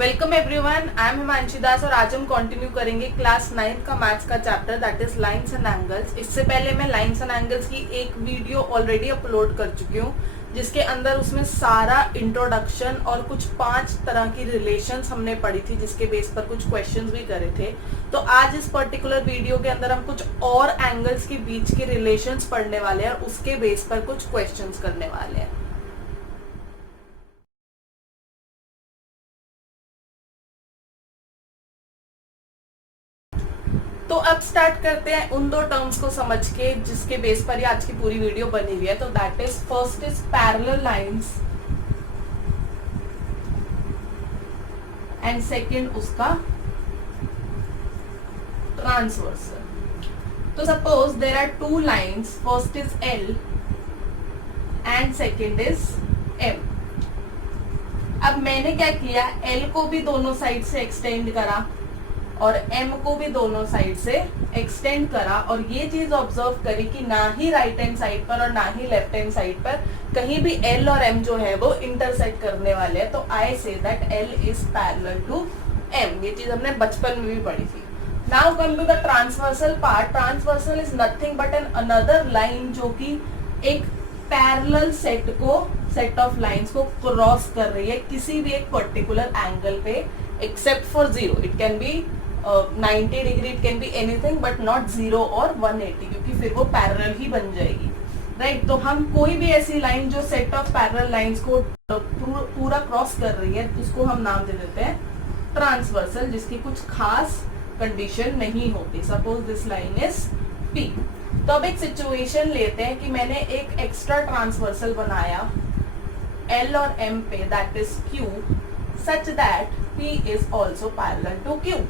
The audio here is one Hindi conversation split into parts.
Welcome everyone, I am Himanshi Das और आज हम कंटिन्यू करेंगे क्लास 9 का मैथ्स का chapter that his lines and angles. इससे पहले मैं लाइंस एंड एंगल्स की एक वीडियो ऑलरेडी अपलोड कर चुकी हूँ जिसके अंदर उसमें सारा इंट्रोडक्शन और कुछ 5 तरह की रिलेशंस हमने पढ़ी थी जिसके बेस पर कुछ क्वेश्चंस भी करे थे। तो आज इस पर्टिकुलर वीडियो के अंदर हम कुछ और एंगल्स के बीच के रिलेशंस पढ़ने वाले हैं और उसके बेस पर कुछ क्वेश्चंस करने वाले हैं। तो अब स्टार्ट करते हैं उन दो टर्म्स को समझ के जिसके बेस पर ये आज की पूरी वीडियो बनी हुई है। तो that is first is parallel lines and second उसका ट्रांसवर्सल। तो suppose there are two lines, first is L and second is M. अब मैंने क्या किया, एल को भी दोनों साइड से एक्सटेंड करा और m को भी दोनों साइड से एक्सटेंड करा और ये चीज ऑब्जर्व करी कि ना ही राइट हैंड साइड पर और ना ही लेफ्ट हैंड साइड पर कहीं भी l और m जो है वो इंटरसेक्ट करने वाले हैं। तो I say that l is parallel to m। ये चीज हमने बचपन में भी पढ़ी थी। Now come to the transversal part. Transversal is nothing but an another line जो कि एक पैरेलल सेट ऑफ लाइंस को क्रॉस कर रही है किसी भी एक पर्टिकुलर एंगल पे except for zero. It can be 90 degree, it can be anything but not 0 और 180 क्योंकि फिर वो पैरेलल ही बन जाएगी, राइट। तो हम कोई भी ऐसी लाइन जो सेट ऑफ पैरेलल लाइंस को पूरा क्रॉस कर रही है उसको हम नाम दे देते हैं ट्रांसवर्सल, जिसकी कुछ खास कंडीशन नहीं होती। Suppose this line is P। तो अब एक सिचुएशन लेते हैं कि मैंने एक एक्स्ट्रा ट्रांसवर्सल बनाया L और M पे that is Q such that P is also parallel to Q।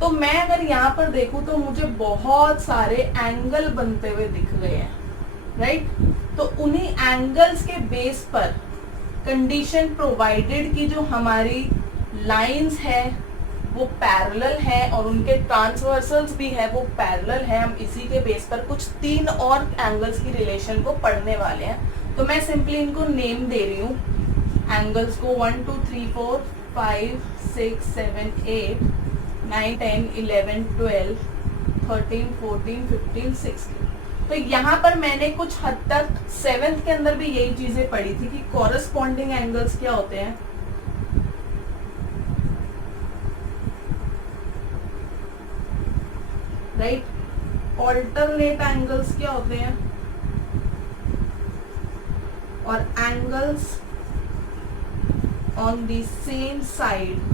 तो मैं अगर यहाँ पर देखूं तो मुझे बहुत सारे एंगल बनते हुए दिख रहे हैं, राइट। तो उन्हीं एंगल्स के बेस पर कंडीशन प्रोवाइडेड की जो हमारी लाइंस है वो पैरेलल है और उनके ट्रांसवर्सल्स भी है वो पैरेलल है। हम इसी के बेस पर कुछ 3 और एंगल्स की रिलेशन को पढ़ने वाले हैं। तो मैं सिंपली इनको नेम दे रही हूँ एंगल्स को 1 2 3 4 5 6 7 8 9 10 11 12 13 14 15 16। तो यहाँ पर मैंने कुछ हद तक 7th के अंदर भी यही चीजें पढ़ी थी कि कॉरेस्पॉन्डिंग एंगल्स क्या होते हैं, राइट। ऑल्टरनेट एंगल्स क्या होते हैं और angles on the same side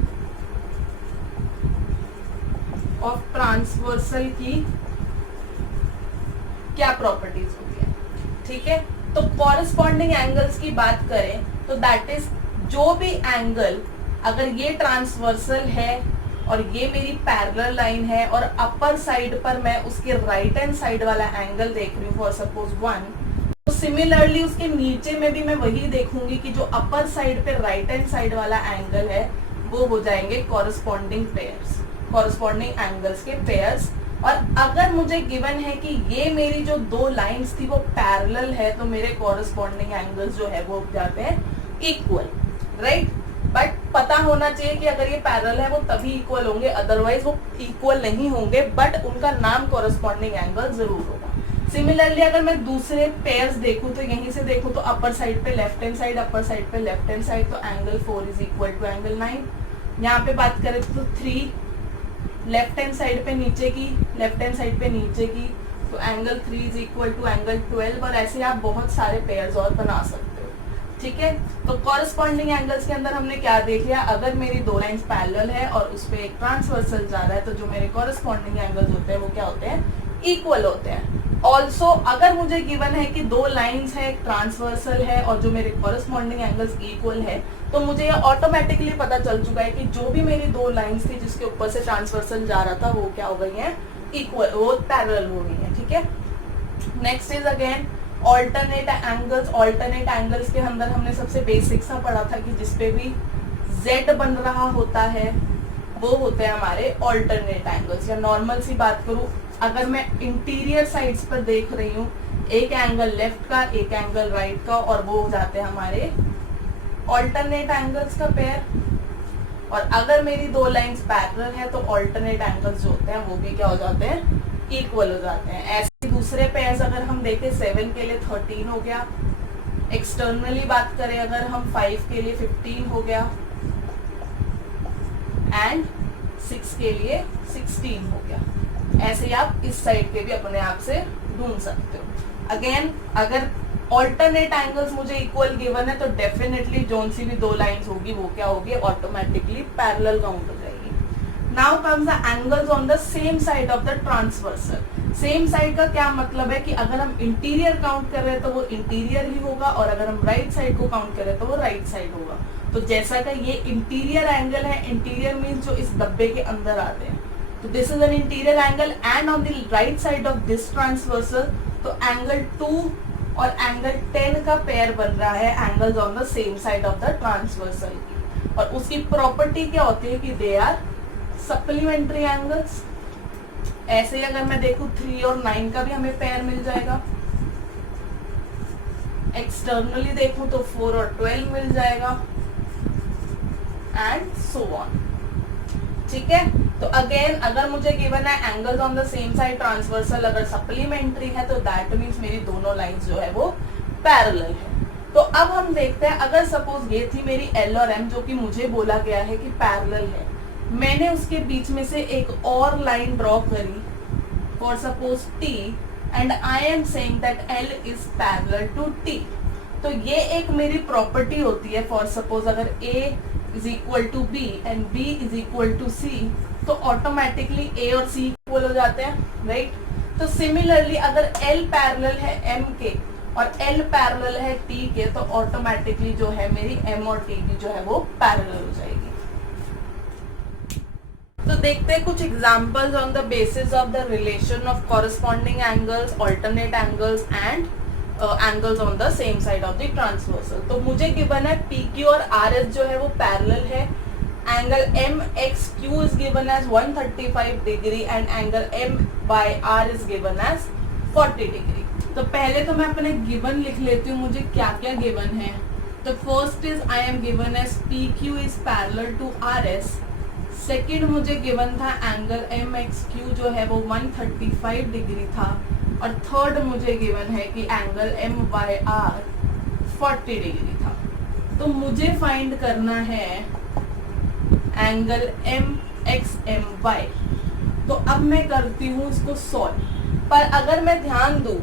of transversal की क्या प्रॉपर्टीज होती है, ठीक है। तो कॉरेस्पॉन्डिंग एंगल्स की बात करें तो दैट इज जो भी एंगल, अगर ये ट्रांसवर्सल है और ये मेरी पैरेलल लाइन है और अपर साइड पर मैं उसके राइट हैंड साइड वाला एंगल देख रही हूँ फॉर सपोज 1, तो सिमिलरली उसके नीचे में भी मैं वही देखूंगी कि जो अपर साइड पे राइट हैंड साइड वाला एंगल है वो हो जाएंगे कॉरेस्पॉन्डिंग पेयर्स, कॉरेस्पॉन्डिंग एंगल्स के पेयर्स। और अगर मुझे गिवन है कि ये मेरी जो 2 लाइंस थी वो पैरेलल है तो मेरे कॉरेस्पॉन्डिंग एंगल्स जो है वो जाते हैं इक्वल, राइट। बट पता होना चाहिए कि अगर ये पैरेलल है वो तभी इक्वल होंगे, अदरवाइज वो इक्वल नहीं होंगे, बट उनका नाम कॉरेस्पॉन्डिंग एंगल जरूर होगा। सिमिलरली अगर मैं दूसरे पेयर्स देखूं तो यहीं से देखूं तो अपर साइड पे left hand side, upper side पे लेफ्ट हैंड साइड, तो angle 4 is equal to angle 9। यहाँ पे बात करें तो 3 लेफ्ट हैंड साइड पे नीचे की, लेफ्ट हैंड साइड पे नीचे की, तो angle 3 is equal to angle 12। और ऐसे आप बहुत सारे पेयर्स और बना सकते हो, ठीक है। तो कॉरेस्पॉन्डिंग एंगल्स के अंदर हमने क्या देख लिया, अगर मेरी 2 लाइंस पैरेलल है और उस पे एक ट्रांसवर्सल जा रहा है तो जो मेरे कॉरेस्पॉन्डिंग एंगल्स होते हैं वो क्या होते हैं, इक्वल होते हैं। ऑल्सो अगर मुझे गिवन है कि 2 लाइंस है, ट्रांसवर्सल है और जो मेरे कॉरेस्पॉन्डिंग एंगल्स इक्वल है तो मुझे ये ऑटोमेटिकली पता चल चुका है कि जो भी मेरी 2 लाइंस थी जिसके ऊपर से ट्रांसवर्सल जा रहा था वो क्या हो गई है, इक्वल, वो पैरेलल हो गई है, ठीक है। Next is again alternate angles. Alternate angles के अंदर हमने सबसे बेसिक सा पढ़ा था कि जिसपे भी z बन रहा होता है वो होते हैं हमारे ऑल्टरनेट एंगल्स। या नॉर्मल सी बात करूं, अगर मैं इंटीरियर साइड्स पर देख रही हूँ, एक एंगल लेफ्ट का एक एंगल राइट का, और वो हो जाते हैं हमारे ऑल्टरनेट एंगल्स का पेयर। और अगर मेरी दो लाइंस पैरेलल है तो ऑल्टरनेट एंगल्स जो होते हैं वो भी क्या हो जाते हैं, इक्वल हो जाते हैं। ऐसे दूसरे पेयर्स अगर हम देखें 7 के लिए 13 हो गया, एक्सटर्नली बात करें अगर हम 5 के लिए 15 हो गया एंड 6 के लिए 16 हो गया। ऐसे ही आप इस साइड के भी अपने आप से ढूंढ सकते हो। अगेन अगर ऑल्टरनेट एंगल्स मुझे इक्वल गिवन है तो डेफिनेटली जोन सी भी दो लाइंस होगी वो क्या होगी, ऑटोमेटिकली पैरेलल काउंट हो जाएगी। Now comes the angles on the same side of the transversal. Same side का क्या मतलब है कि अगर हम इंटीरियर काउंट कर रहे हैं तो वो इंटीरियर ही होगा और अगर हम राइट साइड को काउंट कर रहे हैं तो वो राइट साइड होगा। तो जैसा कि ये इंटीरियर एंगल है, इंटीरियर मीन्स जो इस डब्बे के अंदर आते हैं, तो this is an interior angle and on the right side of this transversal तो एंगल 2 और एंगल 10 का पेयर बन रहा है angles on the same side of the transversal की। और उसकी प्रॉपर्टी क्या होती है कि दे आर सप्लीमेंट्री एंगल्स। ऐसे ही अगर मैं देखूं 3 और 9 का भी हमें पेयर मिल जाएगा, एक्सटर्नली देखूं तो 4 और 12 मिल जाएगा एंड सो ऑन। ठीक है, तो अगेन अगर मुझे गिवन है angles on the same side transversal अगर सप्लीमेंट्री है तो दैट मीन्स मेरी दोनों लाइंस जो है वो पैरेलल है। तो अब हम देखते हैं अगर सपोज ये थी मेरी एल और एम जो कि मुझे बोला गया है कि पैरेलल है, मैंने उसके बीच में से एक और लाइन ड्रॉ करी for suppose T and I am saying that L is parallel to T. तो ये एक मेरी प्रॉपर्टी होती है फॉर सपोज अगर A is equal to B and B is equal to C तो ऑटोमेटिकली ए और सी इक्वल हो जाते हैं, राइट। तो सिमिलरली अगर एल पैरेलल है एम के और एल पैरेलल है टी के तो ऑटोमेटिकली जो है मेरी एम और टी भी जो है वो पैरेलल हो जाएगी। तो देखते हैं कुछ examples on the basis of the relation of corresponding angles, alternate angles and angles on the same side of the transversal. तो मुझे गिवन है पी क्यू और आर एस जो है वो पैरेलल है, angle M X Q is given as 135 degree and angle M by R is given as 40 degree. तो पहले तो मैं अपने गिवन लिख लेती हूँ, मुझे क्या क्या गिवन है। तो first is I am given as P Q is parallel to R S. Second मुझे गिवन था एंगल एम एक्स क्यू जो है वो 135 डिग्री था और थर्ड मुझे गिवन है कि angle M by R 40 degree था। तो मुझे फाइंड करना है angle M X M Y. तो अब मैं करती हूँ इसको सॉल्व, पर अगर मैं ध्यान दूं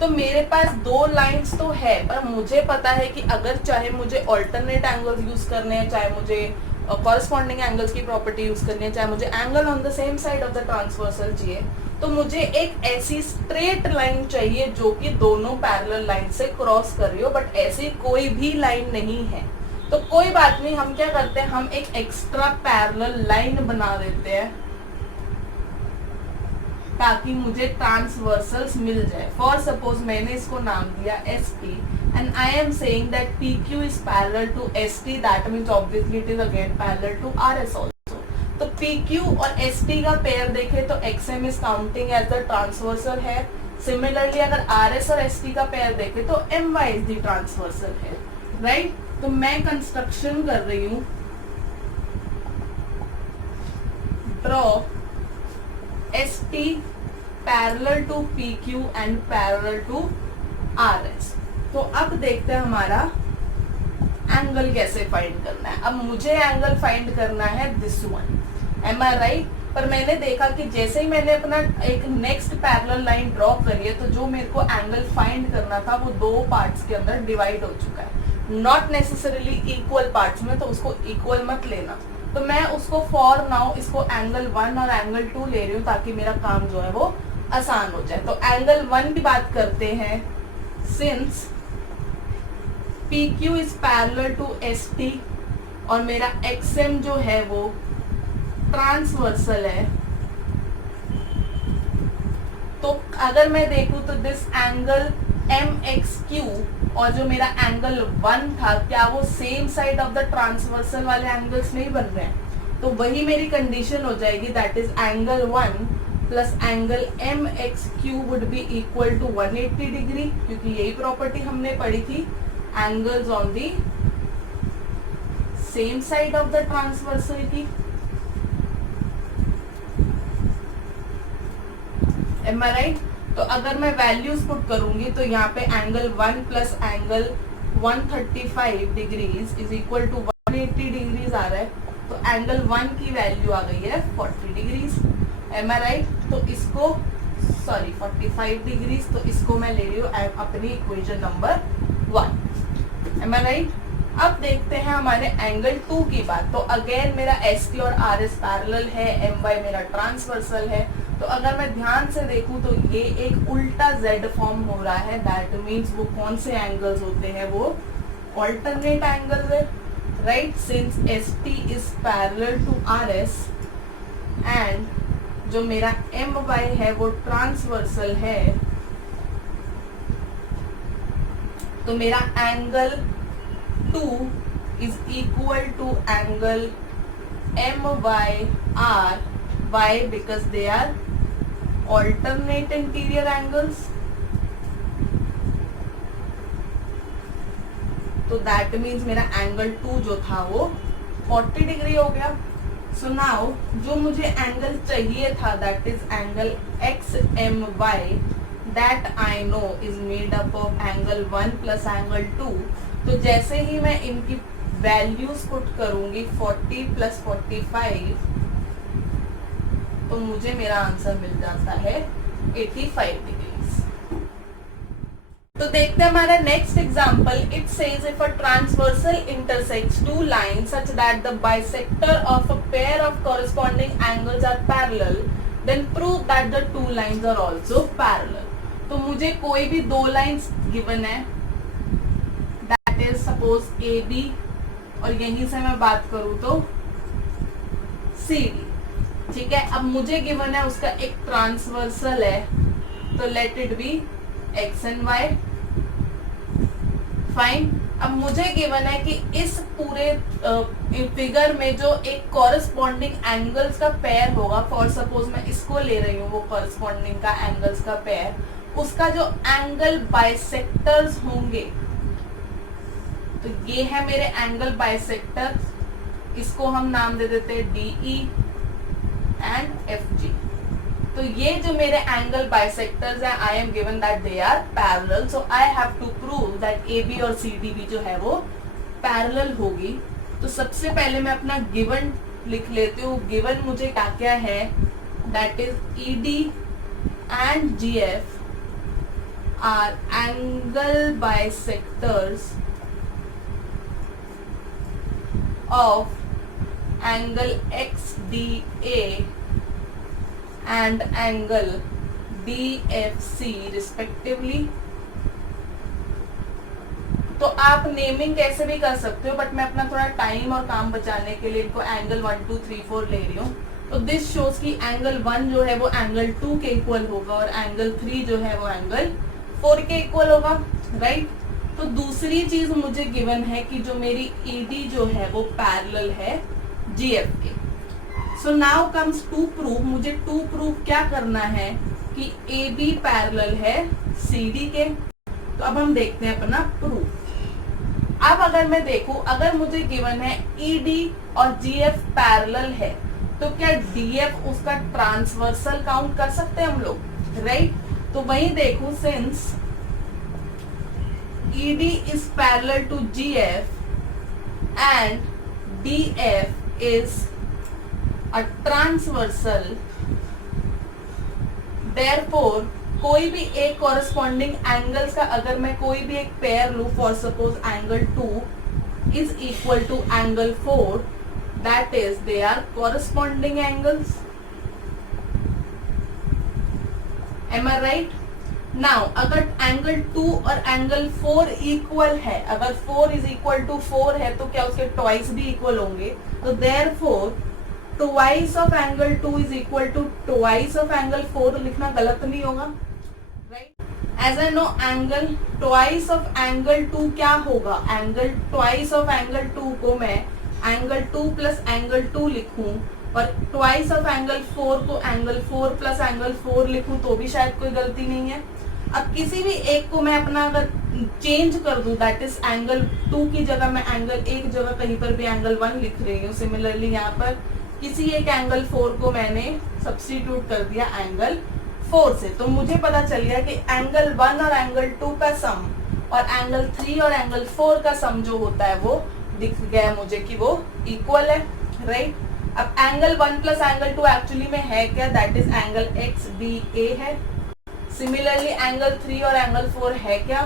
तो मेरे पास दो लाइंस तो है पर मुझे पता है कि अगर चाहे मुझे ऑल्टरनेट एंगल्स यूज करने हैं, चाहे मुझे कॉरेस्पॉन्डिंग एंगल्स की प्रॉपर्टी यूज करनी है, चाहे मुझे angle on the same side of the transversal चाहिए, तो मुझे एक ऐसी स्ट्रेट लाइन चाहिए जो कि दोनों पैरेलल लाइन से क्रॉस कर रही हो, बट ऐसी कोई भी लाइन नहीं है। तो कोई बात नहीं, हम क्या करते हैं, हम एक एक्स्ट्रा पैरेलल लाइन बना देते हैं ताकि मुझे ट्रांसवर्सल्स मिल जाए। फॉर सपोज मैंने इसको नाम दिया S T and I am saying that P Q is parallel to S T, that means obviously it is again parallel to R S also. तो पी क्यू और एस टी का पेयर देखे तो X M is counting as the transversal है। सिमिलरली अगर आर एस और एस टी का पेयर देखे तो M Y is the transversal है, राइट। तो मैं कंस्ट्रक्शन कर रही हूं, draw S T parallel to P Q and parallel to R S. तो अब देखते हैं हमारा एंगल कैसे फाइंड करना है। अब मुझे एंगल फाइंड करना है this one, am I right. पर मैंने देखा कि जैसे ही मैंने अपना एक नेक्स्ट पैरेलल लाइन ड्रॉ करी है तो जो मेरे को एंगल फाइंड करना था वो दो पार्ट्स के अंदर डिवाइड हो चुका है, नॉट नेसेसरीली इक्वल पार्ट्स में, तो उसको इक्वल मत लेना। तो मैं उसको फॉर नाउ इसको एंगल 1 और एंगल 2 ले रही हूँ ताकि मेरा काम जो है वो आसान हो जाए। तो एंगल 1 की बात करते हैं, since PQ is parallel to ST और मेरा XM जो है वो ट्रांसवर्सल है, तो अगर मैं देखूं तो दिस एंगल MXQ और जो मेरा एंगल 1 था क्या वो same side of the transversal वाले एंगल्स नहीं बन रहे हैं। तो वही मेरी कंडीशन हो जाएगी, that is angle 1 plus angle MXQ would be equal to 180 degree, क्योंकि यही प्रॉपर्टी हमने पढ़ी थी, angles on the same side of the transversal की। Am I right? तो अगर मैं वैल्यूज पुट करूंगी तो यहाँ पे angle 1 plus angle 135 degrees is equal to 180 degrees आ रहा है। तो एंगल 1 की वैल्यू आ गई है 40 डिग्रीज। M I right? तो इसको 45 डिग्रीज, तो इसको मैं ले रही हूँ अपनी equation number 1। M I right? अब देखते हैं हमारे एंगल 2 की बात। तो अगेन मेरा एस टी और आर एस पैरेलल है, एम वाई मेरा ट्रांसवर्सल है। तो अगर मैं ध्यान से देखूं तो ये एक उल्टा जेड फॉर्म हो रहा है। दैट मीन्स वो कौन से एंगल्स होते हैं, वो ऑल्टरनेट एंगल्स है, right? Since S T is parallel to R S and जो मेरा एम वाई है वो ट्रांसवर्सल है, तो मेरा angle 2 is equal to angle MYR. Why? Because they are alternate interior angles. तो that means मेरा एंगल 2 जो था वो 40 डिग्री हो गया। सो नाउ जो मुझे एंगल चाहिए था that is angle XMY, that I know is made up of angle 1 plus angle 2। तो जैसे ही मैं इनकी वैल्यूज पुट करूंगी 40 प्लस 45, तो मुझे मेरा आंसर मिल जाता है 85 डिग्रीज। तो देखते हैं हमारा next example. It says if a transversal intersects two lines such that the bisector of a pair of corresponding angles are parallel, then prove that the two lines are also parallel. तो मुझे कोई भी दो लाइन्स गिवन है, that is suppose A B, और यहीं से मैं बात करूं तो सी डी, ठीक है। अब मुझे गिवन है उसका एक ट्रांसवर्सल है, तो let it be X and Y, fine. अब मुझे गिवन है कि इस पूरे फिगर में जो एक कॉरेस्पॉन्डिंग एंगल्स का पेयर होगा, फॉर सपोज मैं इसको ले रही हूँ वो कॉरेस्पॉन्डिंग का एंगल्स का पेयर, उसका जो एंगल बाइसेक्टर्स होंगे, तो ये है मेरे एंगल बाइसेक्टर, इसको हम नाम दे देते हैं DE एंड FG। तो ये जो मेरे एंगल बाइसेक्टर्स हैं, I am given that they are parallel, so I have to prove that AB और CDB जो है वो पैरेलल होगी। तो सबसे पहले मैं अपना गिवन लिख लेती हूँ। गिवन मुझे क्या क्या है, that is ED and GF R angle bisectors of angle XDA and angle DFC respectively। तो आप नेमिंग कैसे भी कर सकते हो, बट मैं अपना थोड़ा टाइम और काम बचाने के लिए इनको एंगल 1 2 3 4 ले रही हूँ। तो दिस शोज कि एंगल 1 जो है वो एंगल 2 के इक्वल होगा और एंगल 3 जो है वो एंगल 4 के इक्वल होगा, राइट? तो दूसरी चीज मुझे गिवन है कि जो मेरी ED जो है वो पैरेलल है GF के। So now comes to prove. मुझे टू प्रूव क्या करना है कि AB पैरेलल है CD के। तो अब हम देखते हैं अपना प्रूफ। अब अगर मैं देखूं, अगर मुझे गिवन है ED और GF पैरेलल है, तो क्या DF उसका ट्रांसवर्सल काउंट कर सकते हैं हम लोग, राइट? तो वही देखूं, since ED is parallel to GF and DF is a transversal, therefore कोई भी एक कॉरेस्पॉन्डिंग एंगल्स का अगर मैं कोई भी एक पेयर लूं, for suppose angle 2 is equal to angle 4, that is they are corresponding angles. Am I right? Now अगर एंगल 2 और एंगल 4 इक्वल है, अगर 4 इज इक्वल टू 4 है, तो क्या उसके ट्वाइस भी इक्वल होंगे? तो therefore twice of angle 2 is equal to twice of angle 4 लिखना गलत नहीं होगा, right? As I know angle twice of angle 2 क्या होगा? एंगल ट्वाइस ऑफ एंगल 2 को मैं एंगल 2 प्लस एंगल 2 लिखूं और ट्वाइस ऑफ एंगल 4 को एंगल 4 प्लस एंगल 4 लिखूं तो भी शायद कोई गलती नहीं है। अब किसी भी एक को मैं अपना अगर चेंज कर दूं, दैट इज एंगल 2 की जगह मैं एंगल एक जगह कहीं पर भी एंगल 1 लिख रही हूँ, सिमिलरली यहाँ पर किसी एक एंगल 4 को मैंने सब्स्टिट्यूट कर दिया एंगल 4 से, तो मुझे पता चल गया कि एंगल 1 और एंगल 2 का सम और एंगल 3 और एंगल 4 का सम जो होता है वो दिख गया मुझे कि वो इक्वल है, राइट। अब एंगल 1 प्लस एंगल 2 एक्चुअली में है क्या, that is angle X D A है। सिमिलरली एंगल 3 और एंगल 4 है क्या,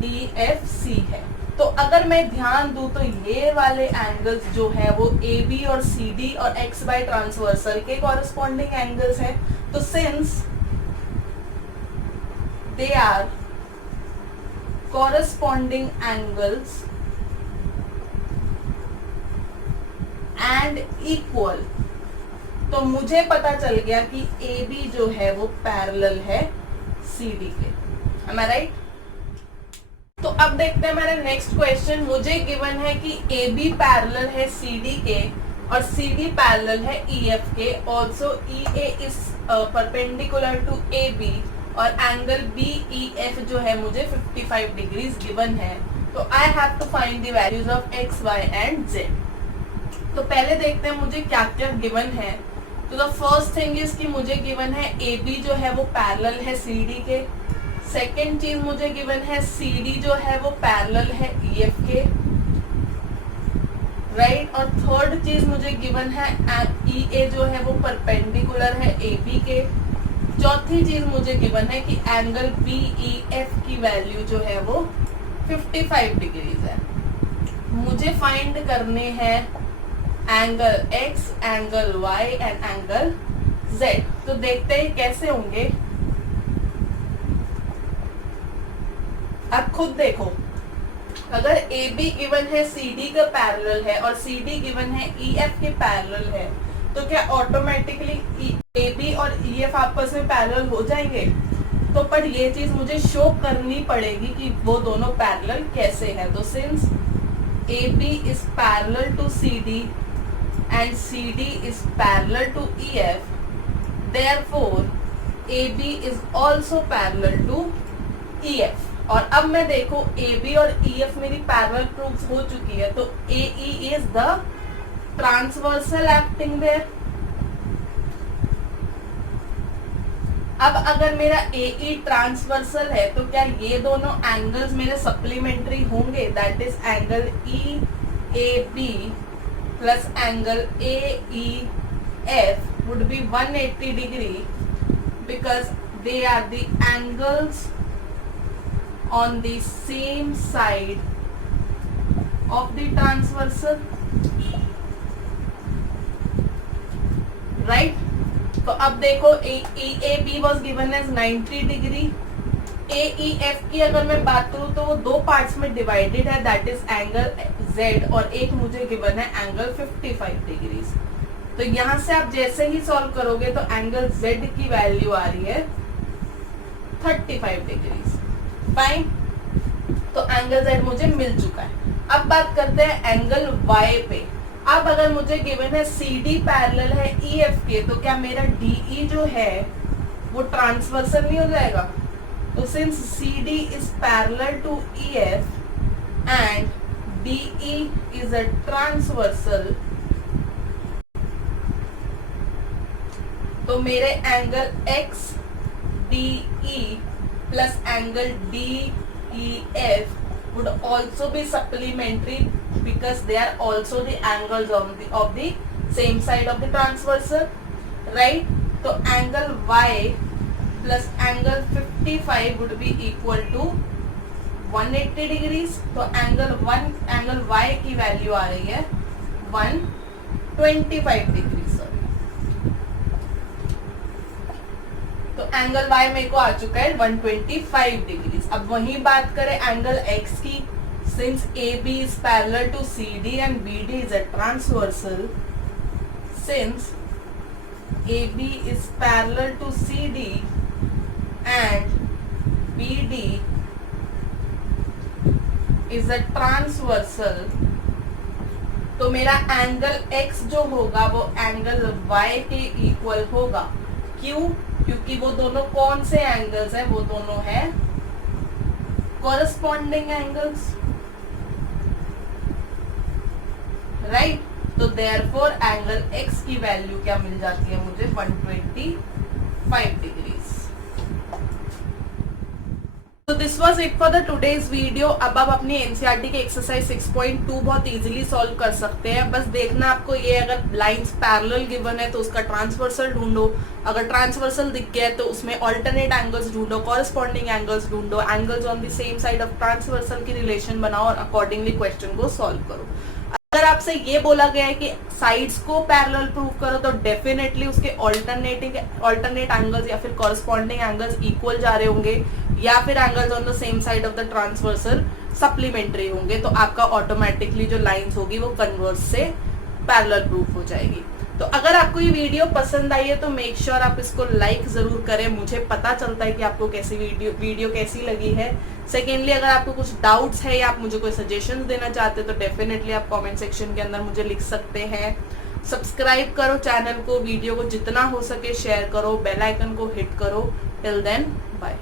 डी एफ सी है। तो अगर मैं ध्यान दूं तो ये वाले एंगल्स जो है वो ए बी और सी डी और एक्स बाय ट्रांसवर्सल के कॉरेस्पॉन्डिंग एंगल्स है। तो since they are corresponding angles and equal, तो मुझे पता चल गया कि ए बी जो है वो पैरेलल है सी डी के। Am I right? तो अब देखते हैं हमारा नेक्स्ट क्वेश्चन। मुझे गिवन है कि ए बी पैरेलल है सी डी के और सी डी पैरेलल है ई एफ के। Also E A is perpendicular to A B और एंगल बी ई एफ जो है मुझे 55 डिग्रीज गिवन है। तो I have to find the values of X Y and Z. तो पहले देखते हैं मुझे क्या क्या गिवन है। तो द फर्स्ट थिंग इज कि मुझे गिवन है ए बी जो है वो पैरेलल है सी डी के। सेकेंड चीज मुझे गिवन है सी डी जो है वो पैरेलल है ई एफ के, राइट। और थर्ड चीज मुझे गिवन है ई ए जो है वो परपेंडिकुलर है ए बी के। चौथी चीज मुझे गिवन है कि एंगल बी ई एफ की वैल्यू जो है वो 55 डिग्रीज है। मुझे फाइंड करने हैं angle X, angle Y and angle Z. तो देखते हैं कैसे होंगे। अब खुद देखो, अगर ए बी गिवन है सी डी का पैरेलल है और सी डी गिवन है ई एफ के पैरेलल है, तो क्या ऑटोमेटिकली ए बी और ई एफ आपस में पैरेलल हो जाएंगे? तो पर ये चीज मुझे शो करनी पड़ेगी कि वो दोनों पैरेलल कैसे हैं। तो since A B is parallel to C D and CD is parallel to EF, therefore AB is also parallel to EF। और अब मैं देखो AB और EF मेरी पैरेलल प्रूफ हो चुकी है, तो AE is the transversal acting there। अब अगर मेरा AE ट्रांसवर्सल है तो क्या ये दोनों एंगल्स मेरे सप्लीमेंट्री होंगे, that is angle EAB plus angle AEF would be 180 degree because they are the angles on the same side of the transversal, right? तो अब देखो EAB was given as 90 degree, AEF की अगर मैं बात करूं तो वो दो पार्ट्स में डिवाइडेड है, दैट इज एंगल Z और एक मुझे गिवन है एंगल 55 डिग्रीज। तो यहाँ से आप जैसे ही सॉल्व करोगे तो एंगल Z की वैल्यू आ रही है 35 डिग्रीज, फाइन। तो एंगल Z मुझे मिल चुका है। अब बात करते हैं एंगल Y पे। अब अगर मुझे गिवन है CD पैरेलल है EF के, तो क्या मेरा DE जो है वो ट्रांसवर्सल नहीं हो जाएगा? तो since CD is parallel to EF and DE is a transversal, तो मेरे angle XDE plus angle DEF would also be supplementary because they are also the angles of the same side of the transversal, right? तो angle Y plus angle 55 would be equal to 180 degrees। तो एंगल Y की वैल्यू आ रही है 125 डिग्री, सॉरी। तो एंगल Y मेरे को आ चुका है 125 डिग्री। अब वही बात करें एंगल X की, since AB is parallel to CD and BD is a transversal, since AB is parallel to CD and BD is a transversal, तो मेरा एंगल X जो होगा वो एंगल Y के इक्वल होगा। क्यों? क्योंकि वो दोनों कौन से एंगल्स हैं? वो दोनों हैं corresponding angles, राइट तो देयरफॉर एंगल x की वैल्यू क्या मिल जाती है मुझे 125 डिग्रीज। तो this was it for the today's video. अब आप अपनी एनसीईआरटी के एक्सरसाइज 6.2 बहुत इजीली सॉल्व कर सकते हैं। बस देखना आपको ये, अगर लाइंस पैरेलल गिवन है तो उसका ट्रांसवर्सल ढूंढो, अगर ट्रांसवर्सल दिख गया है तो उसमें ऑल्टरनेट एंगल्स ढूंढो, कॉरेस्पॉन्डिंग एंगल्स ढूंढो, angles on the same side of transversal की रिलेशन बनाओ और अकॉर्डिंगली क्वेश्चन को सॉल्व करो। अगर आपसे ये बोला गया है कि साइड्स को पैरेलल प्रूव करो तो डेफिनेटली उसके ऑल्टरनेट एंगल्स या फिर कॉरेस्पॉन्डिंग एंगल्स इक्वल जा रहे होंगे, या फिर angles on the same side of the transversal supplementary होंगे, तो आपका ऑटोमेटिकली जो लाइंस होगी वो कन्वर्स से पैरेलल प्रूफ हो जाएगी। तो अगर आपको ये वीडियो पसंद आई है तो मेक श्योर आप इसको लाइक जरूर करें, मुझे पता चलता है कि आपको कैसी वीडियो कैसी लगी है। सेकेंडली, अगर आपको कुछ डाउट्स है या आप मुझे कोई सजेशंस देना चाहते हैं तो डेफिनेटली आप कमेंट सेक्शन के अंदर मुझे लिख सकते हैं। सब्सक्राइब करो चैनल को, वीडियो को जितना हो सके शेयर करो, बेल आइकन को हिट करो। Till then bye.